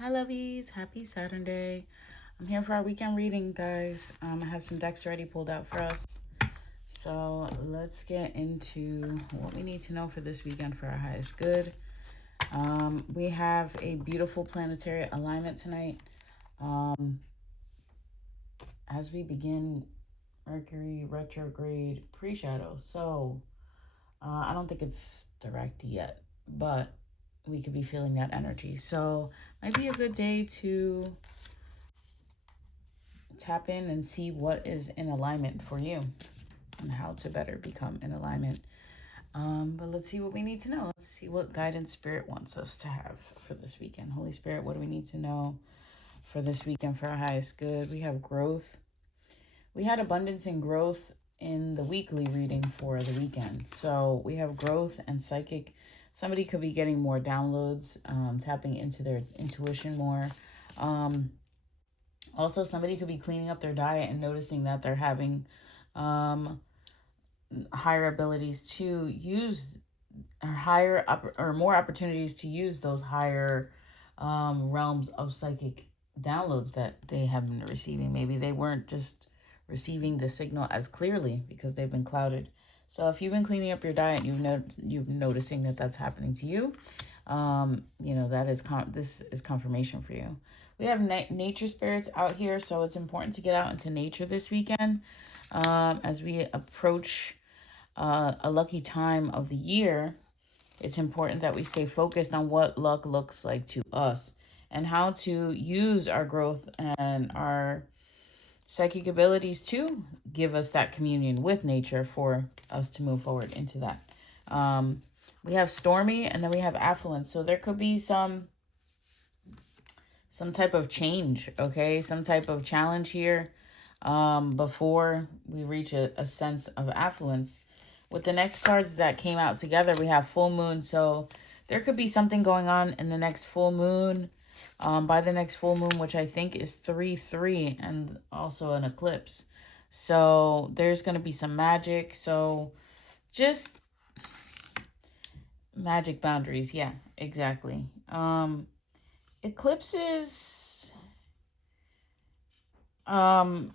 Hi, lovies. Happy Saturday. I'm here for our weekend reading, guys. I have some decks already pulled out for us. So let's get into what we need to know for this weekend for our highest good. We have a beautiful planetary alignment tonight as we begin Mercury retrograde pre-shadow. So I don't think it's direct yet, but we could be feeling that energy. So might be a good day to tap in and see what is in alignment for you and how to better become in alignment. But let's see what we need to know. Let's see what guidance Spirit wants us to have for this weekend. Holy Spirit, what do we need to know for this weekend for our highest good? We have growth. We had abundance and growth in the weekly reading for the weekend. So we have growth and psychic. Somebody could be getting more downloads, tapping into their intuition more. Also, somebody could be cleaning up their diet and noticing that they're having higher abilities to use or more opportunities to use those higher realms of psychic downloads that they have been receiving. Maybe they weren't just receiving the signal as clearly because they've been clouded. So if you've been cleaning up your diet, you've been noticing that that's happening to you. That is this is confirmation for you. We have nature spirits out here, so it's important to get out into nature this weekend as we approach a lucky time of the year. It's important that we stay focused on what luck looks like to us and how to use our growth and our psychic abilities to give us that communion with nature for us to move forward into that. We have stormy and then we have affluence. So there could be some type of change, okay? Some type of challenge here before we reach a sense of affluence. With the next cards that came out together, we have full moon. So there could be something going on in the next full moon. By the next full moon, which I think is 3/3, and also an eclipse. So there's going to be some magic. So just magic boundaries. Yeah, exactly. Eclipses, some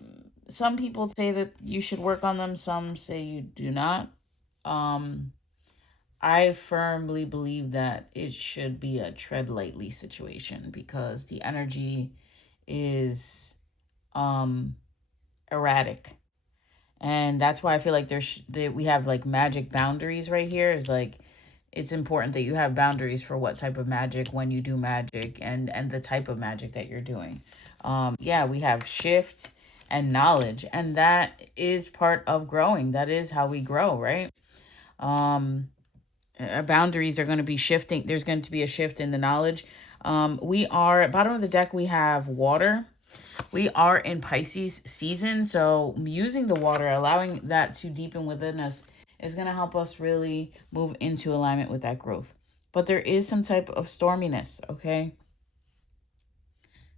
people say that you should work on them, some say you do not. I firmly believe that it should be a tread lightly situation because the energy is erratic. And that's why I feel like that we have like magic boundaries right here. Is like it's important that you have boundaries for what type of magic, when you do magic, and the type of magic that you're doing. Yeah, we have shift and knowledge, and that is part of growing. That is how we grow, right? Our boundaries are going to be shifting. There's going to be a shift in the knowledge. We are at bottom of the deck. We have water. We are in Pisces season, so using the water, allowing that to deepen within us, is going to help us really move into alignment with that growth. But there is some type of storminess, okay?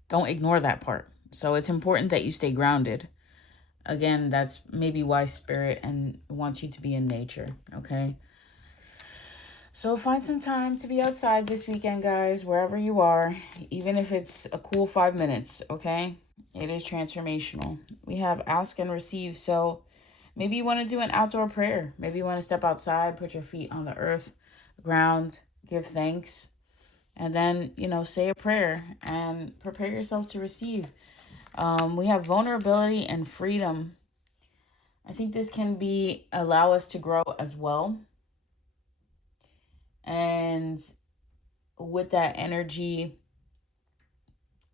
Don't ignore that part. So it's important that you stay grounded. Again, that's maybe why Spirit and wants you to be in nature, okay? So find some time to be outside this weekend, guys, wherever you are, even if it's a cool 5 minutes, okay? It is transformational. We have ask and receive. So maybe you want to do an outdoor prayer. Maybe you want to step outside, put your feet on the earth, ground, give thanks, and then, say a prayer and prepare yourself to receive. We have vulnerability and freedom. I think this can allow us to grow as well. And with that energy,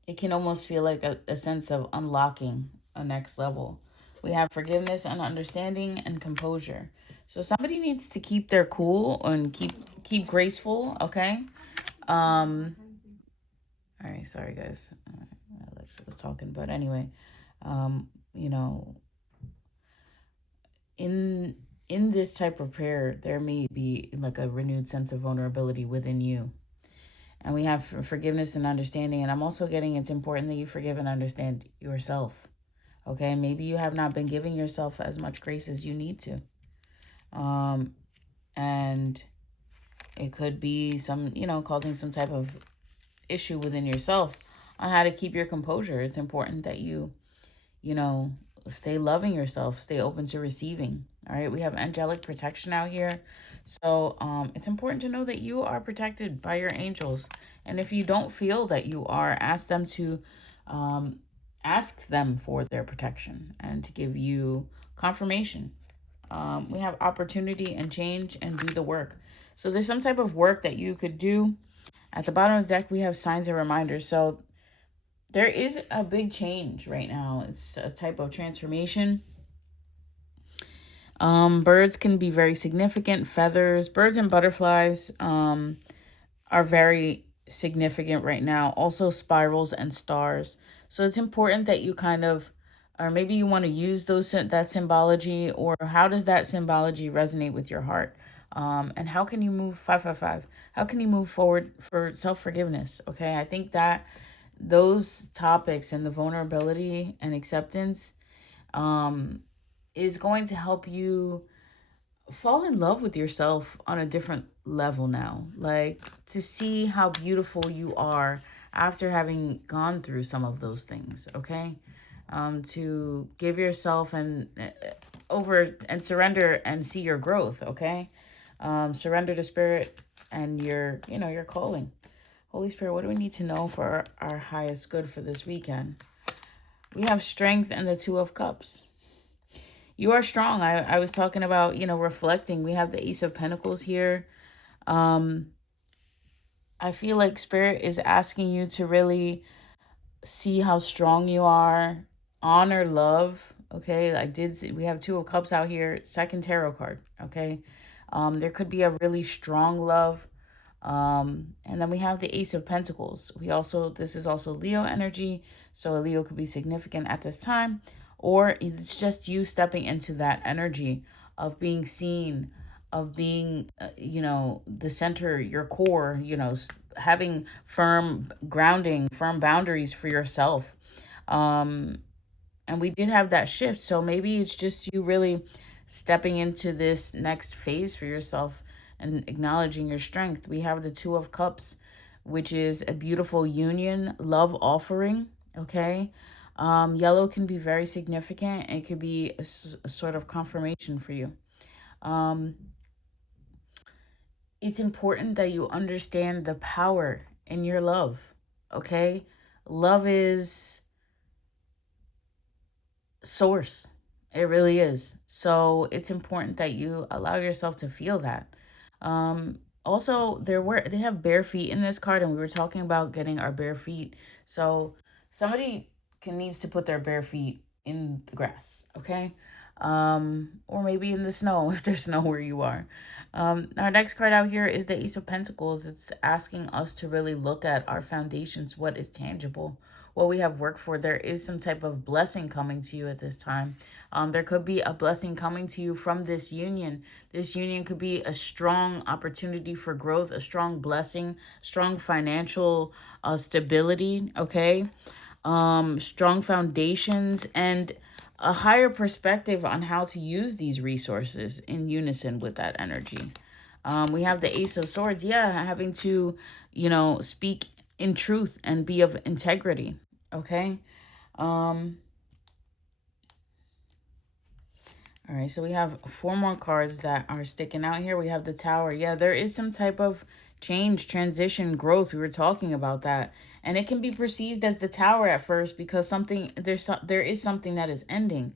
it can almost feel like a sense of unlocking a next level. We have forgiveness and understanding and composure. So somebody needs to keep their cool and keep graceful, okay? All right, sorry guys. Alexa was talking, but anyway, you know, in this type of prayer, there may be like a renewed sense of vulnerability within you. And we have forgiveness and understanding. And I'm also getting it's important that you forgive and understand yourself. Okay, maybe you have not been giving yourself as much grace as you need to. And it could be causing some type of issue within yourself on how to keep your composure. It's important that you know, stay loving yourself, stay open to receiving. All right. We have angelic protection out here. So it's important to know that you are protected by your angels. And if you don't feel that you are, um, ask them for their protection and to give you confirmation. We have opportunity and change and do the work. So there's some type of work that you could do. At the bottom of the deck, we have signs and reminders. So there is a big change right now. It's a type of transformation. Birds can be very significant. Feathers, birds and butterflies are very significant right now. Also spirals and stars. So it's important that you kind of, or maybe you want to use that symbology, or how does that symbology resonate with your heart? And how can you move 555? How can you move forward for self-forgiveness? Okay, I think that those topics and the vulnerability and acceptance is going to help you fall in love with yourself on a different level now. Like, to see how beautiful you are after having gone through some of those things, okay? To give yourself and over and surrender and see your growth, okay? Surrender to spirit and your calling. Holy Spirit, what do we need to know for our highest good for this weekend? We have strength and the Two of Cups. You are strong. I was talking about, reflecting. We have the Ace of Pentacles here. I feel like Spirit is asking you to really see how strong you are. Honor love. Okay, we have Two of Cups out here. Second tarot card. Okay. There could be a really strong love. And then we have the Ace of Pentacles. This is also Leo energy. So a Leo could be significant at this time, or it's just you stepping into that energy of being seen, of being, the center, your core, having firm grounding, firm boundaries for yourself. And we did have that shift. So maybe it's just you really stepping into this next phase for yourself and acknowledging your strength. We have the Two of Cups, which is a beautiful union, love offering, okay? Yellow can be very significant. It could be a sort of confirmation for you. It's important that you understand the power in your love, okay? Love is source. It really is. So it's important that you allow yourself to feel that. Also, they have bare feet in this card, and we were talking about getting our bare feet. So somebody needs to put their bare feet in the grass, okay? Or maybe in the snow if there's snow where you are. Our next card out here is the Ace of Pentacles. It's asking us to really look at our foundations, what is tangible, what we have worked for. There is some type of blessing coming to you at this time. There could be a blessing coming to you from this union. This union could be a strong opportunity for growth, a strong blessing, strong financial stability, okay? Strong foundations, and a higher perspective on how to use these resources in unison with that energy. We have the Ace of Swords. Yeah, having to, speak in truth and be of integrity, okay? All right, so we have 4 more cards that are sticking out here. We have the Tower. Yeah, there is some type of change, transition, growth. We were talking about that. And it can be perceived as the Tower at first because there is something that is ending.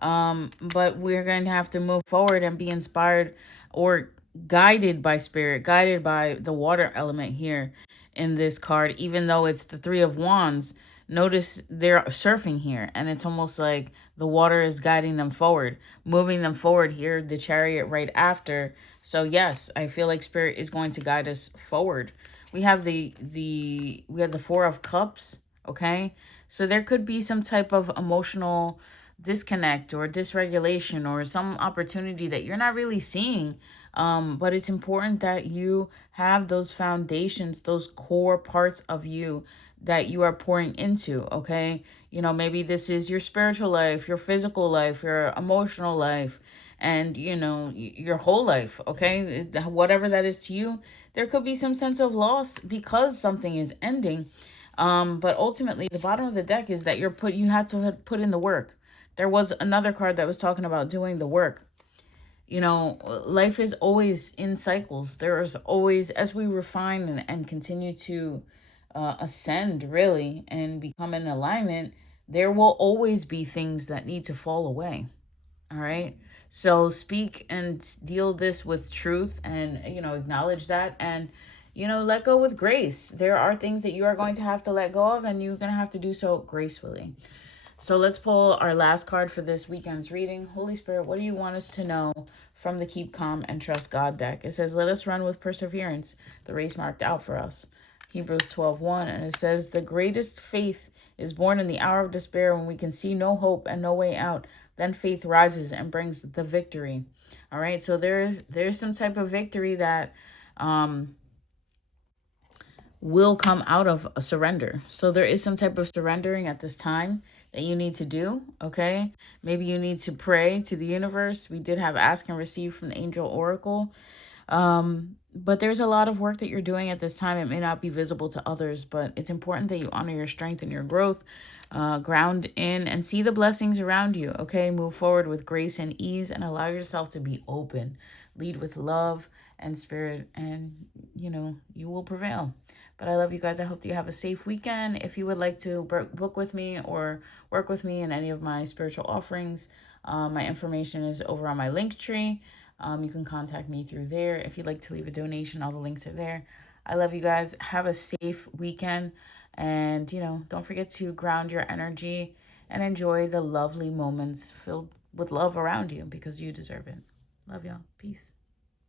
But we're going to have to move forward and be inspired or guided by spirit, guided by the water element here in this card. Even though it's the Three of Wands, notice they're surfing here, and it's almost like the water is guiding them forward, moving them forward here, the Chariot right after. So yes, I feel like spirit is going to guide us forward. We have the Four of Cups, okay? So there could be some type of emotional disconnect or dysregulation or some opportunity that you're not really seeing. But it's important that you have those foundations, those core parts of you that you are pouring into, okay? You know, maybe this is your spiritual life, your physical life, your emotional life, and, you know, your whole life, okay? Whatever that is to you, there could be some sense of loss because something is ending. But ultimately, the bottom of the deck is that you have to put in the work. There was another card that was talking about doing the work. You know, life is always in cycles. There is always, as we refine and continue to ascend, really, and become in alignment, there will always be things that need to fall away. All right. So speak and deal this with truth and, you know, acknowledge that and, you know, let go with grace. There are things that you are going to have to let go of, and you're going to have to do so gracefully. So let's pull our last card for this weekend's reading. Holy Spirit, what do you want us to know from the Keep Calm and Trust God deck? It says, let us run with perseverance the race marked out for us. Hebrews 12:1, and it says, the greatest faith is born in the hour of despair when we can see no hope and no way out. Then faith rises and brings the victory. All right, so there's some type of victory that will come out of a surrender. So there is some type of surrendering at this time that you need to do, okay? Maybe you need to pray to the universe. We did have ask and receive from the angel oracle. But there's a lot of work that you're doing at this time. It may not be visible to others, but it's important that you honor your strength and your growth, ground in and see the blessings around you, okay? Move forward with grace and ease and allow yourself to be open. Lead with love and spirit, and, you know, you will prevail. But I love you guys. I hope that you have a safe weekend. If you would like to book with me or work with me in any of my spiritual offerings, my information is over on my link tree. You can contact me through there. If you'd like to leave a donation, all the links are there. I love you guys. Have a safe weekend. And, you know, don't forget to ground your energy and enjoy the lovely moments filled with love around you because you deserve it. Love y'all. Peace.